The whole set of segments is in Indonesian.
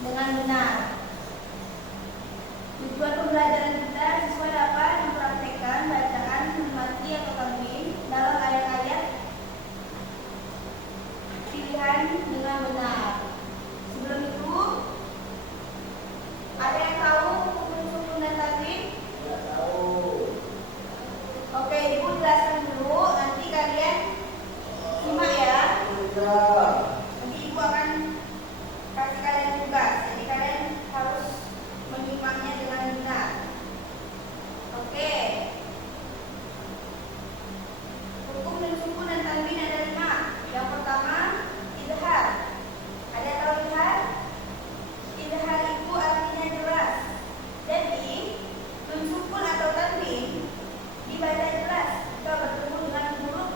dengan benar. Tujuan pembelajaran kita siswa dapat mempraktekkan bacaan mati atau tanwin dalam ayat-ayat pilihan dengan benar. Sebelum itu, ada yang tahu hukum sukun dan tanwin? Tidak tahu. Oke, Ibu jelaskan dulu. Nanti kalian simak ya. Tidak. Nanti Ibu akan kasih kalian tugas. Jadi kalian harus menyimaknya dengan benar. Oke. Hukum dan sukun dan tanwin ada 5. Yang pertama, idhar. Ada yang tahu idhar? Idhar itu artinya jelas. Jadi, nun sukun atau tanwin dibaca jelas jika bertemu dengan huruf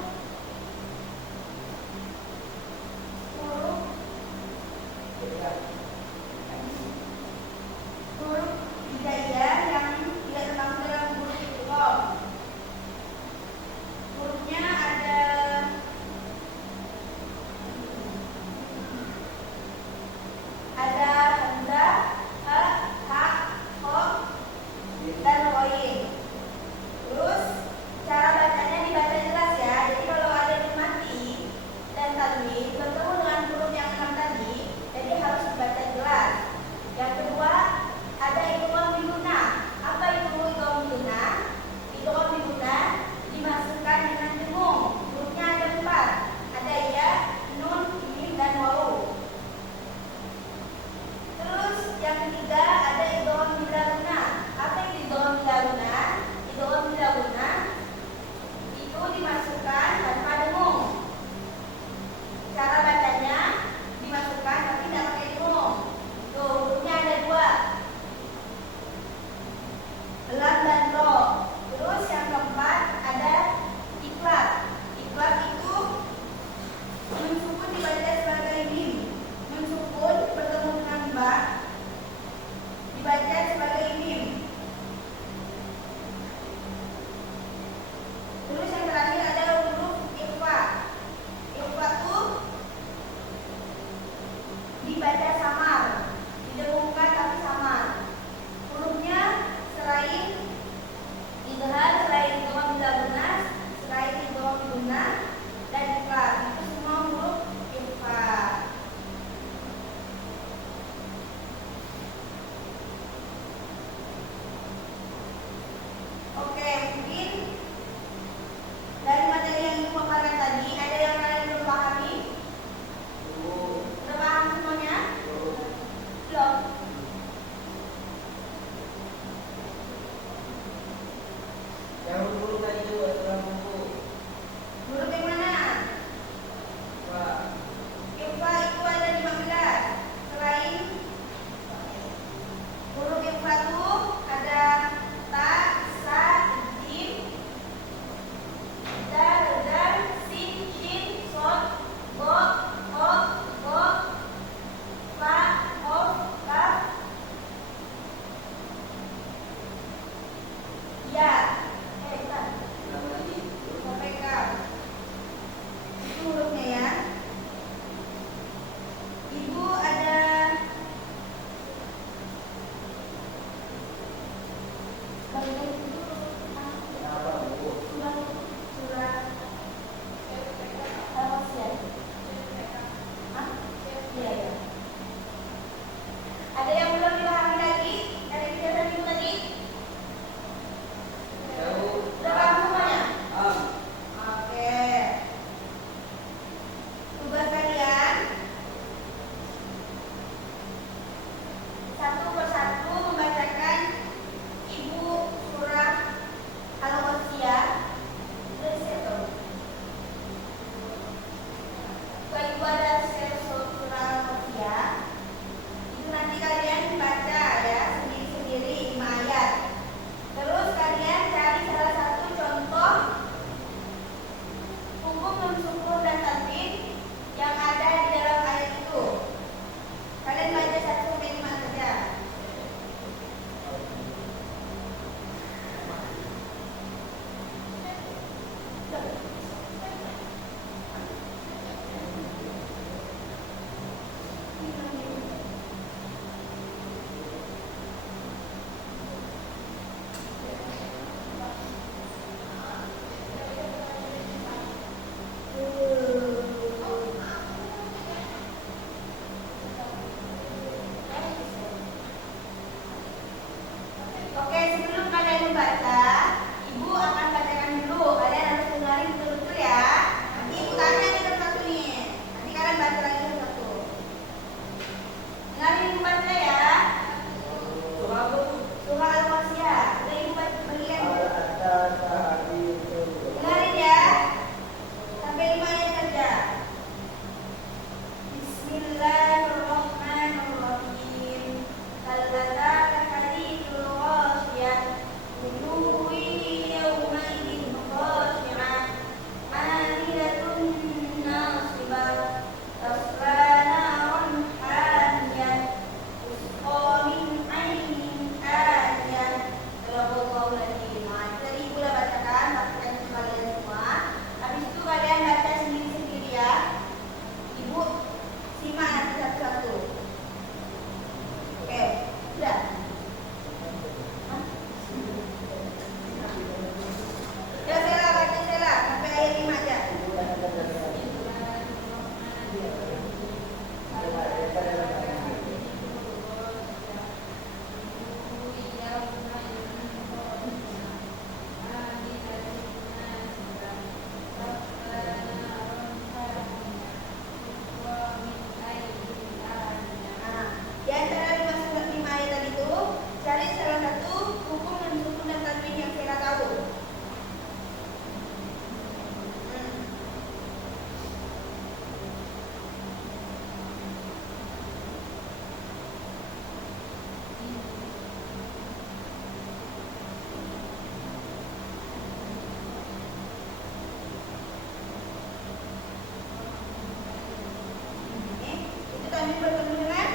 tanwin bertemu dengan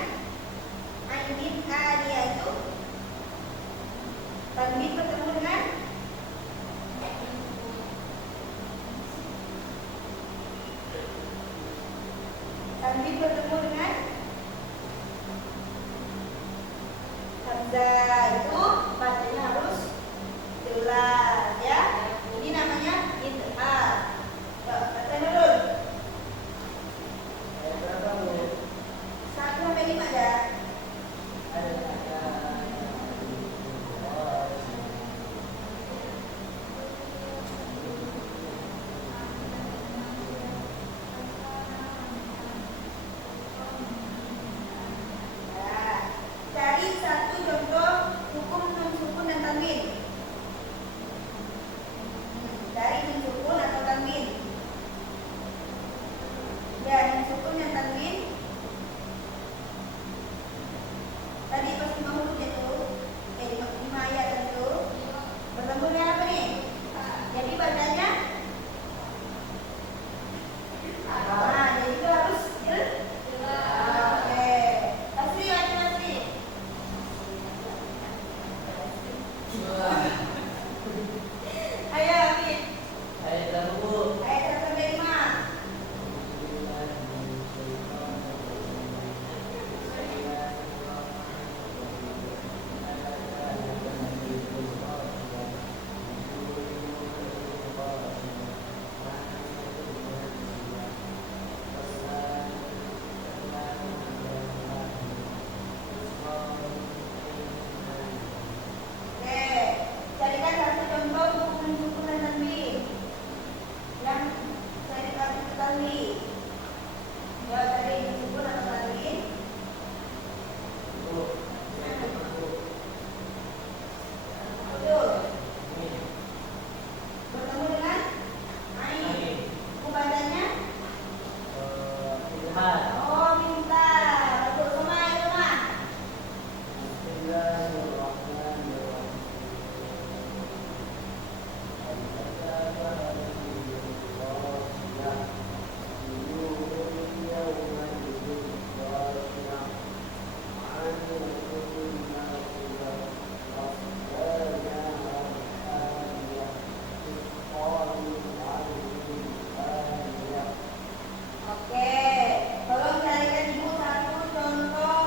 ainin aliyah itu tanwin bertemu dengan hamzah itu bacanya harus jelas ya. Ini namanya idhar. Baca dulu. Ayat berapa, Bu? 1 sampai 5 ya. Cari satu contoh hukum nun sukun dan tanwin. Cari nun sukun atau tanwin. Ya, nun sukun dan tanwin. Tadi pas 5 huruf itu, 5 ayat itu bertemu dengan apa nih? Jadi bacanya jadi itu harus oke. Tasri baca Tasri. Ayo Amin. Ayat berapa, Bu? Ayat 1 sampai 5. Oke, carikan satu contoh hukum nun sukun dan tanwin yang saya ketahui. Ya, cari nun sukun atau tanwin. Bu, ayat berapa, Bu? Betul. Ini. Bertemu dengan ain. Hukum bacanya Idhar. oh minta. Betul semua itu mah. Bismillahirrahmanirrahim. Oke, tolong carikan ibu satu contoh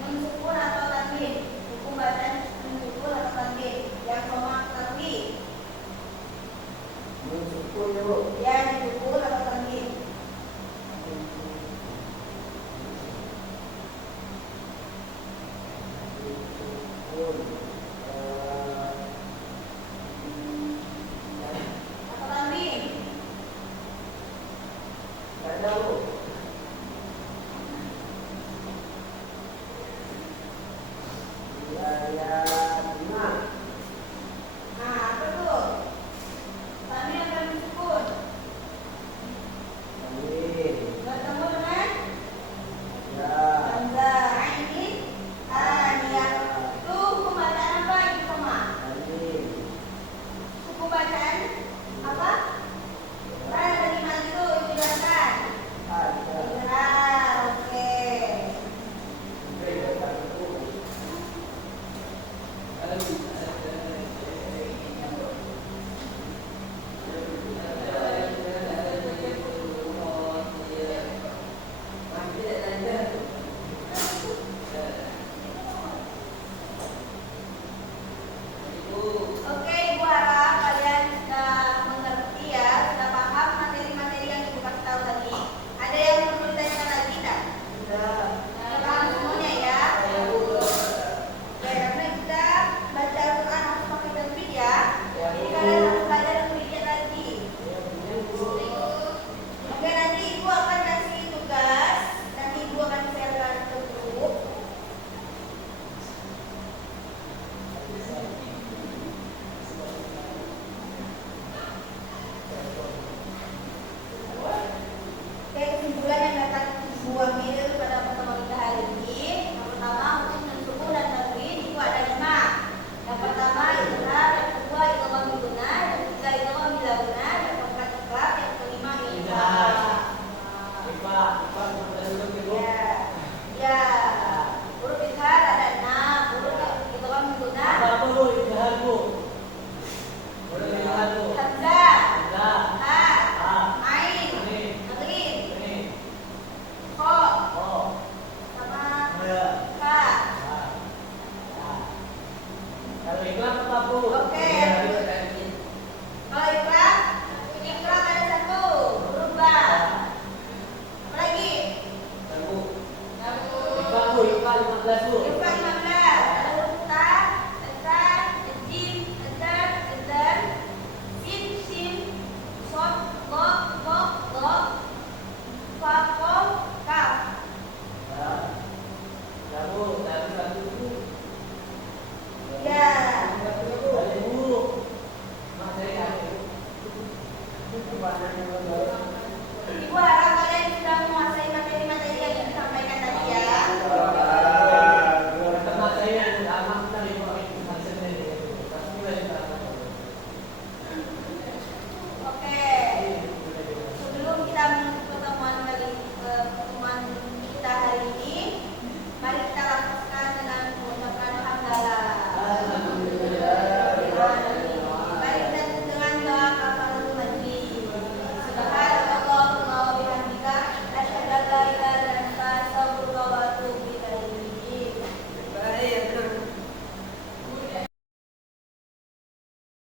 nun sukun atau tanwin. Hukum bacaan nun sukun atau tanwin yang sama tanwin. Nun sukun ya, Bu? Ya, nun sukun atau tanwin. Atau tanwin. Nggak tahu.